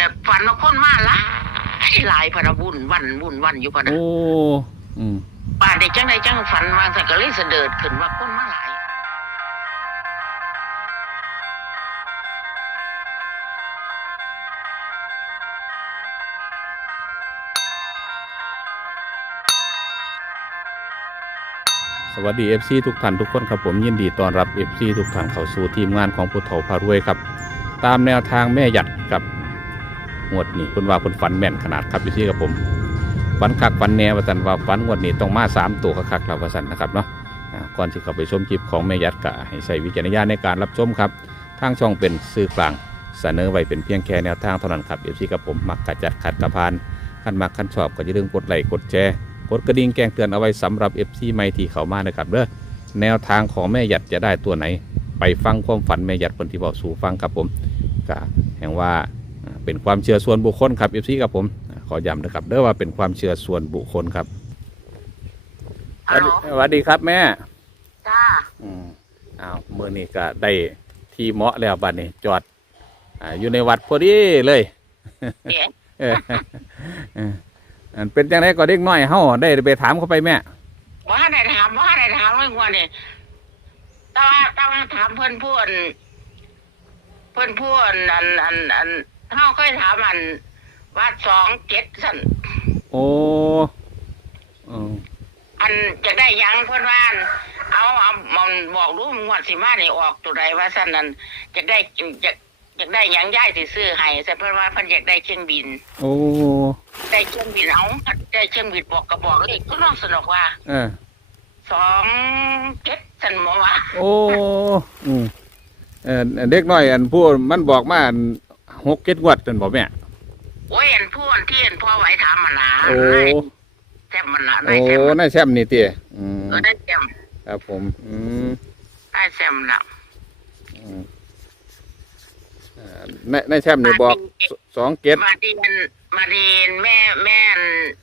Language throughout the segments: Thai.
แหละฝันว่าคนมาหลายหลายพะนะวุ่นวันวุ่นวันอยู่พะนะโอ้อืมป่านเด็กจังไดจังฝันว่าสันก็เลยเสด็จขึ้นว่าคนมาหลายสวัสดี FC ทุกท่านทุกคนครับผมยินดีต้อนรับ FC ทุกท่านเข้าสู่ทีมงานของผู้เฒ่าพารวยครับ ตามแนวทางแม่หยัดกับ งวดนี้คุณว่าคุณฝันแม่นขนาดครับพี่กับผมฝันคักฝันแนวว่าสันว่าฝันงวดนี้ต้องมาสามตัวคักๆแล้วว่าสันนะครับเนาะก่อนที่เข้าไปชมคลิปของแม่ยัดก็ให้ใส่วิจารณญาณในการรับชมครับทางช่องเป็นสื่อกลางเสนอไว้เป็นเพียงแค่แนวทางเท่านั้นครับ FC กับผมมักกะจัดขัดกระพานขันมักขันชอบก็อย่าลืมกดไลค์กดแชร์กดกระดิ่งแจ้งเตือนเอาไว้สำหรับ FC ใหม่ที่เข้ามานะครับเด้อแนวทางของแม่หยัดจะได้ตัวไหน ไปฟังความฝันแม่หยัดคนที่บอกสู่ฟังครับผมก็แห่งว่า เป็นความเชื่อส่วนบุคคลครับ FC ครับผมอ่าขอย้ำนะครับเด้อว่าเป็นความเชื่อส่วนบุคคลครับฮัลโหลสวัสดีครับแม่จ้าอืมอ้าวเมื่อนี้ก็ได้ที่เหมาะแล้วบัดนี้จอดอาอยู่ในวัดพอดีเลยเนี่ยเออเอออันเป็นจังไดก็เด็กน้อยเฮาได้ไปถามเขาไปแม่ว่าได้ถามว่าได้ถามเรื่องวันนี้แต่ว่าแต่ว่าถามเพื่อนพูดเพื่อนพูดอันอันอัน เขาเคยถามอันว่าสองเจ็ดสันโอ้อืมอันจะได้หยังเพื่อนว่าอันเอาเอามันบอกรู้งวดสิมานี่ออกตัวใดว่าสั้นนั้นจะได้จะจะได้หยังย่ายสิซื้อให้แต่เพื่อนว่าเพิ่นอยากได้เครื่องบิน โอ้ได้เครื่องบินเอาได้เครื่องบินบอกกระบอกเลยก็น้องสนุกว่าเออสองเจ็ดสันหมอว่า โอ้อืมเออเด็กน้อยอันพูดมันบอกมาอัน หกเก็ดงวดจนบอกแม่โอ้ยอันพูดที่อันพ่อไหวถามมันละโอ้แซ่บมันละโอ้ได้แซ่บมันนายแซมนี่เตี้ยอืมเออได้แซ่บครับผมอืมได้แซ่บละอืมเอ่อนายนายแซมนี่บอกสสองเก็ดมาดีนมาดีนแม่แม่อัน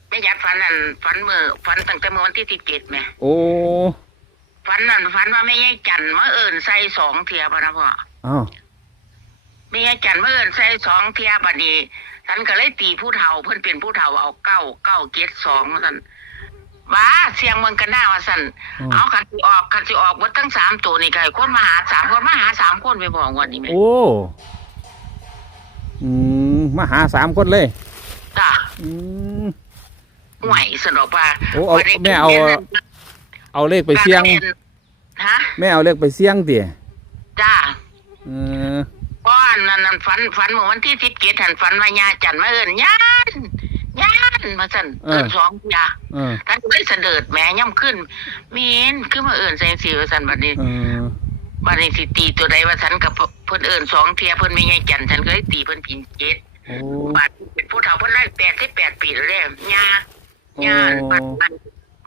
แม่ยัดฝันอันฝันมือฝันตั้งแต่เมื่อวันที่สิบเจ็ดแม่โอ้ฝันนั่นฝันว่าแม่ยายจันทร์มาเอิ่นใส่สองเทียบนะพ่ออ้าว แม่ยายจันทร์มาเอิ่นใส่สองเทียบัดนี้ฉันก็เลยตีผู้เฒ่าเพิ่นเป็นผู้เฒ่าเอาเก้าเก้าเจ็ดสองสันบ้าเสียงเมืองกันหน้าว่าสันอืม เอาคันสิออกคันสิออกวัดทั้งสามตัวนี่ไก่คนมาหาสามคนมาหาสามคนไปบอกวันนี้ไหมโอ้อืมมาหาสามคนเลย จ้าอืม ห่วยสนอกว่าโอ้เอาบ่ได้แม่เอาเอาเลขไปเสี่ยง การรีนฮะแม่เอาเลขไปเสี่ยงเตี้ยจ้า เออ ป้อนนั่นนั่นฝันฝันเมื่อวันที่สิบเจ็ดหันฝันว่ายาจันทร์มาเอินยานยานมาสั่นเอินสองยาเออท่านก็เลยเสด็จแหม่ย่ำขึ้นมีนขึ้นมาเอินใส่สีว่าสั่นบัดนี้เออบัดนี้สิตีตัวใดว่าฉันกับเพิ่นเอินสองเทียเพิ่นไม่ใช่จันทร์ฉันก็เลยตีเพิ่นผินเจ็ดโอ้บาดเป็นผู้เฒ่าเพิ่นได้แปดที่แปดปีแล้วเด้ยาโอ้ยาบัดบัด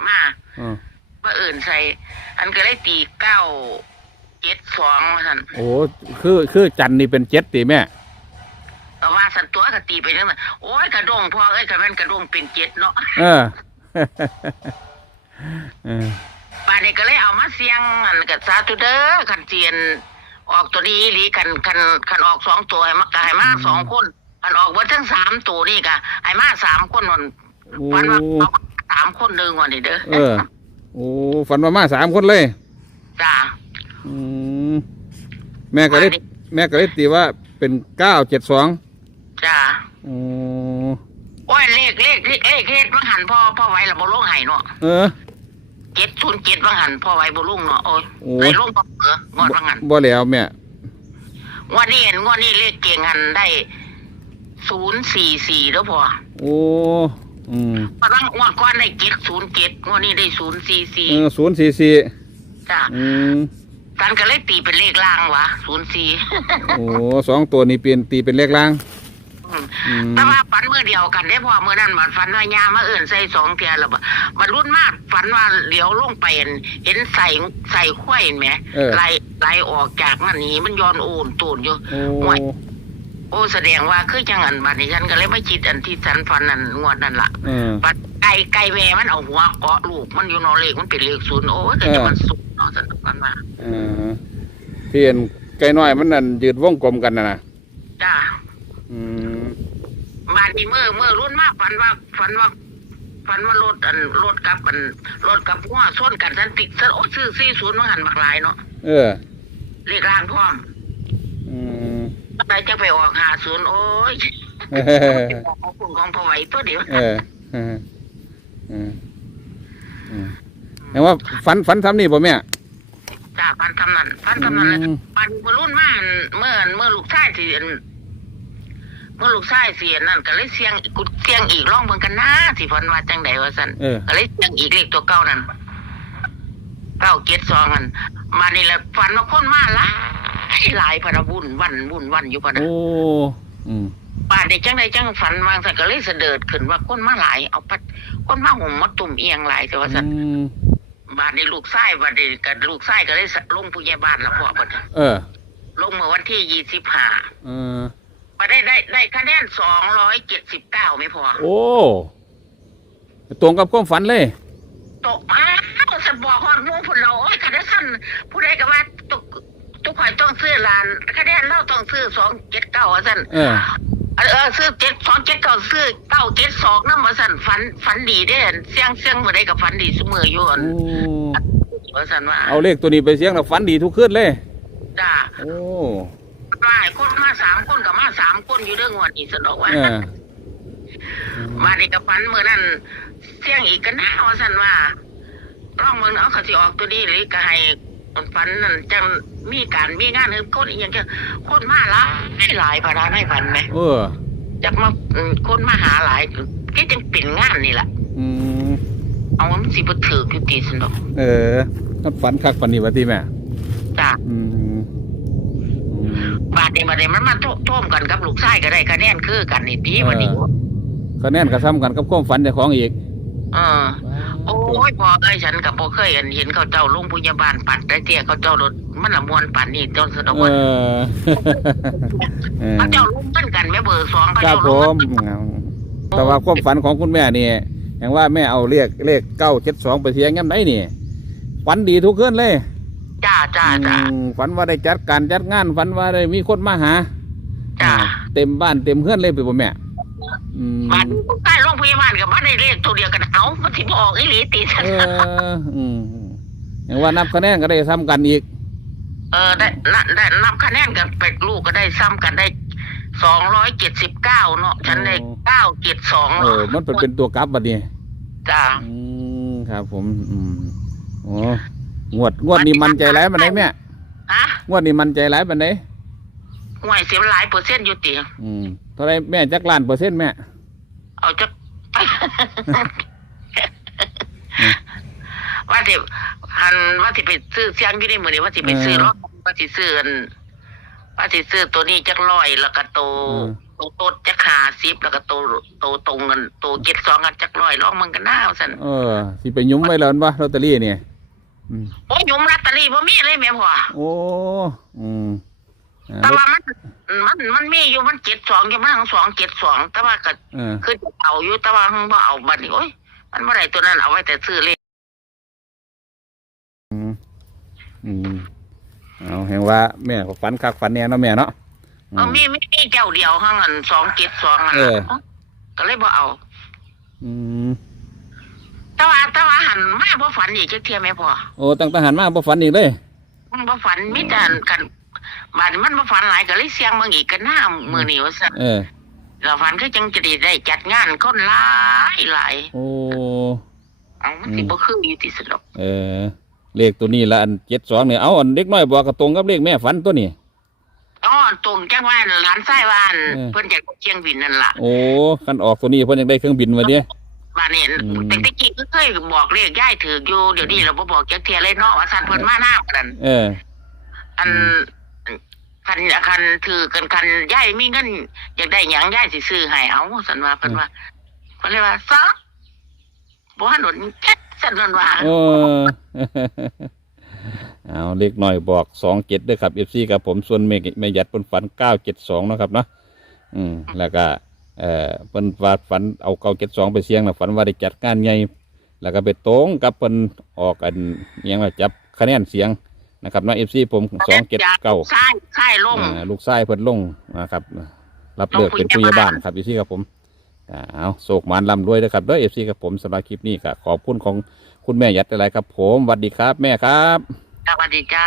มาเออมาเอินใส่อันก็เลยตีเก้า เจ็ดสองว่าสั่นโอ้คือคือจันนี่เป็นเจ็ดตีแม่แต่ว่าสันตัวก็ตีไปเรื่อยโอ้ยกระดงพ่อเอ้ยกระแม่นกระดงเป็นเจ็ดเนาะเออ เออป่านนี้ก็เลยเอามาเสียงอันกับสาธุเด้อคันเจียน ออกตัวนี้อีหลีคันคันคันออกสองตัวให้มากให้มาสองคนคันออกเบิดทั้งสามตัวนี่กะให้มาสามคนนโอ้วันว่าเอาสามคนหนึ่งวันนี้เด้อเออ โอ้ฝันมามาสามคนเลย จ้า อืมแม่ก็เลยแม่ก็เลยตีว่าเป็นเก้าเจ็ดสองจ้าโอ้โอ้ยเลขเลขเลขเลขเลขบางหันพ่อพ่อไว้ละบ่ลงให้เนาะเออเจ็ดศูนย์เจ็ดบางหันพ่อไว้บ่ลงเนาะโอ้ยโอ้ได้ลงบ่เอองวดบางหันบ่แล้วแม่งวดนี้เห็นงวดนี้เลขเก่งหันได้ศูนย์สี่สี่แล้วพอโอ้อืมปรังงวดก้อนได้เจ็ดศูนย์เจ็ดงวดนี้ได้ศูนย์สี่สี่เออศูนย์สี่สี่จ้ะอืม ท่านก็เลยตีเป็นเลขล่างวะศูนย์สี่โอ้สองตัวนี้เปลี่ยนตีเป็นเลขล่างอืมแต่ว่าฝันเมื่อเดียวกันได้พอเมื่อนั้นบัดฝันว่ายามาเอื่นใส่สองเทียแล้วบัดรุ่นมากฝันว่าเดี๋ยวลงไปเห็นเห็นใส่ใส่ข้วยเห็นไหมเออไหลไหลออกจากนั่นนี้มันย้อนโอนตูนอยู่โอ้ห่วยโอ้แสดงว่าคือจังอันบัดนี้ฉันก็เลยไม่คิดอันที่ฉันฝันนั่นงวดนั่นล่ะเออ บัดไก่ไก่แม่มันเอาหัวเกาะลูกมันอยู่นอเลขมันเป็นเลขศูนย์โอ้ยแต่จะมันสุก เนาะสันกันมาเออเปลี่ยนไก่น้อยมันนั่นยืดวงกลมกันนะนะจ้าอืมบาดนี้มือมือรุ่นมากฝันว่าฝันว่าฝันว่ารถอันรถกับอันรถกับหัวส้นกันสันติสันโอ้ซื้อสี่ศูนย์มาหันบักหลายเนาะเออเลขรางพร้อมอืมอะไรจะไปออกหาศูนย์โอ้ยเออของคุณของพอไหวตัวเดียวเออเออเออเออแต่ว่าฝันฝันทำนี่ป่ะแม่ จ้าฟันทำนั่นฟันทำนั่นเลยอืม ปันบรุ่นมาอันเมื่อเมื่อลูกชายสิอันเมื่อลูกชายเสียนั่นก็เลยเสียงกุดเสียงอีกร้องเบิ่งกันนะสิฟันว่าจังใดว่าซั่นเออ ก็เลยเสียงอีกเลขตัวเก้านั่นเก้าเจ็ดสองอันมานี่แหละฝันว่าคนมาหลายหลายพะนะวุ่นวันวุ่นวันอยู่พะนะ โอ้อืม ป่านเด็กจังใดจังฝันวางสันก็เลยเสด็จขึ้นว่าคนมาหลายเอาปัดคนมาห่มมาตุ่มเอียงหลายแต่ว่าสันอืม บาดนี้ลูกไส้บาดนี้กับลูกไส้ก็เลยลงผู้ใหญ่บ้านละพ่อบัดนี้เออ ลงเมื่อวันที่ยี่สิบห้าเออ มาได้ได้ได้คะแนนสองร้อยเจ็ดสิบเก้าไม่พอโอ้ ตรงกับความฝันเลย ตกอ้าวสบอกฮอดหมูพุ่นเราโอ้ยคะแนนสั้นผู้ใดก็ว่าตกทุกข่อยต้องซื้อลานคะแนนเราต้องซื้อสองเจ็ดเก้าสั่นเออเออเออซื้อเจ็ดสองเจ็ดเก้าซื้อเก้าเจ็ดสองนั่นมาสั่นฝันฝันดีเด้เสียงเสียงเมื่อใดกับฝันดีเสมออยู่อันโอ้ว่าสั่นว่าเอาเลขตัวนี้ไปเสียงแล้วฝันดีทุกคืนเลยจ้าโอ้ว่าให้คนมาสามคนกับมาสามคนอยู่เรื่องวันนี้สะดอกว่าเออมาดีกับฝันเมื่อนั้นเสียงอีกกันนะว่าสั่นว่าร่องเมืองเอาเขาสิออกตัวนี้หรือก็ ให้ฝันนั่นจังมีการมีงานเออคนอีกอย่างเงี้ยคนมาหลายหลายพาราให้ฝันไหมเออจากมาอืมคนมาหาหลายก็จังเป็นงานนี่แหละอืมเอามันสิบถือคือตีสนดอกเออนัดฝันคักฝันนี่วะที่แม่จ้าอืมอืมบาดนี้บาดนี้มันมาโทโท่มกันกับลูกชายก็ได้คะแนนคือกันนี่ดีวันนี้คะแนนกระซ้ำกันกับความฝันเจ้าของอีก เออ โอ้ ยพอเอ้ยฉันกับโบเคยเห็นเขาเจ้าลงพยาบาลปัดได้เตี้ยเขาเจ้ารถมันละมวนปัดนี่จนสะดอกเอว่าอเออเขาเจ้าลงกันกันแม่เบอร์สองเขาครับเจ้าผลงมกันแต่ว่าความฝันของคุณแม่นี่อย่างว่าแม่เอาเลขเลขเก้าเจ็ดสองไปเสียงยังไงนี่ฝันดีทุกคืนเลยจ้าจ้าจ้าอืมฝันว่าได้จัดการจัดงานฝันว่าได้มีคนมาหา จ้าเต็มบ้านเต็มเฮือนเลยไปบ่แม่อื มบาดใต้โรงพยาบาลกับบ้านในเลขตัวเดียวกันเอามันสิบออกอีหลีตีฉันเอออืมอย่างว่านับคะแนนก็ได้ซ้ำกันอีก เออได้นับได้นับคะแนนกันไปลูกก็ได้ซ้ำกันได้สองร้อยเจ็ดสิบเก้าเนาะฉันได้เก้าเจ็ดสองเออมันเป็นเป็นตัวกลับบัดนี้จ้าอืมครับ ผม อืมโอ้งวดงวดนี้มันใจร้ายบันไดแม่ฮะงวดนี้มันใจร้ายบันไดห่วยเสียหลายเปอร์เซ็นต์อยู่ตีอืมเท่าไรแม่จักล้านเปอร์เซ็นต์แม่ เอาจะ ว่าที่หันว่าที่ไปซื้อเสียงอยู่ในมือนี่ว่าที่ไปซื้อรถว่าที่ซื้ออันว่าที่ซื้อตัวนี้จักร้อยแล้วก็โตโตโตจักหาสิบแล้วก็โตโตตรงกันโตเจ็ดสองกันจักร้อยลองมึงกันหน้าสันเออสิไปยุ้มไว้แล้วนั่นปะลอตเตอรี่เนี่ยอืมโอ้ยยมลอตเตอรี่บ่มีเลยแม่พ่อโอ้อืมอ่า แต่ว่ามันมันมันมีอยู่มันเจ็ดสองอยู่มันทั้งสองเจ็ดสองแต่ว่าก็เออ คือจะเอาอยู่แต่ว่าเพิ่งบ่เอาบัดนี้โอ้ยมันบ่ได้ตัวนั้นเอาไว้แต่ซื้อเลขอืมอืมเอาเห็นว่าแม่ก็ฝันคักฝันแน่เนาะแม่เนาะอืเอาม มีมีมีเจ้าเดียวข้างอันสองเจ็ดสองอันเออ ก็เลยบ่เอา อืมแต่ว่าแต่ว่าหันมาบ่ฝันอีกจักเที่ยแม่พ่อโอ้ตั้งทหารมาบ่ฝันอีกเลยมันบ่ฝันมีแต่อันกัน บาดนี้มันบ่ฝันหลายก็เลยเสียงมึงอีกกันหน้ามื้อนี้ว่าซั่นเออแล้วฝันคือจังจะได้ได้จัดงานคนหลายหลายโอ้ เอามันสิบ่คืออยู่ที่สุดหรอกเออ เลขตัวนี้ละอันเจ็ดสองเนี่ยเอาอันเด็กน้อยบอกกระตรงกับเลขแม่ฝันตัวนี้ อ๋อตรงจังว่าหลานชายว่าอันเออ เพิ่นอยากเชียงบินนั่นล่ะโอ้คันออกตัวนี้เพิ่นยังได้เครื่องบินมาเด้บาดนี้อืม แต่ตะกี้ก็เคยบอกเลขยายถืออยู่เดี๋ยวนี้เราบ่บอกจักเที่ยเลยเนาะว่าซั่นเพิ่นมาหน้ากัน เออ อัน คันคันถือกันคันยายมีเงินอยากได้หยังยายสิซื้อให้เอาสันว่าเพิ่นว่าเพิ่นเลยว่าซะบ่หนุนแค่สันว่าเออเอาเล็กน้อยบอกสองเจ็ดด้วยครับเอฟซีกับผมส่วนแม่แม่ยัดเพิ่นฝันเก้าเจ็ดสองนาะครับเนาะอืมแล้วก็เอ่อเพิ่นว่าฝันเอาเก้าเจ็ดสองไปเสี่ยงนะฝันว่าได้จัดงานใหญ่แล้วก็ไปตรงกับเพิ่นออกอันอิหยังว่าจับคะแนนเสียง นะครับเนาะเอฟซีผมสองเจ็ดเก้าใช่ใช่ลงลูกชายเพิ่นลงนะครับ รับเลือกเป็นผู้ใหญ่บ้านครับเอฟซีครับผมอ้าวโศกหมานลำรวยนะครับด้วยเอฟซีกับผมสำหรับคลิปนี้ก็ขอบคุณของคุณแม่ยัดอะไรครับ ผมสวัสดีครับ แม่ครับสวัสดีจ้า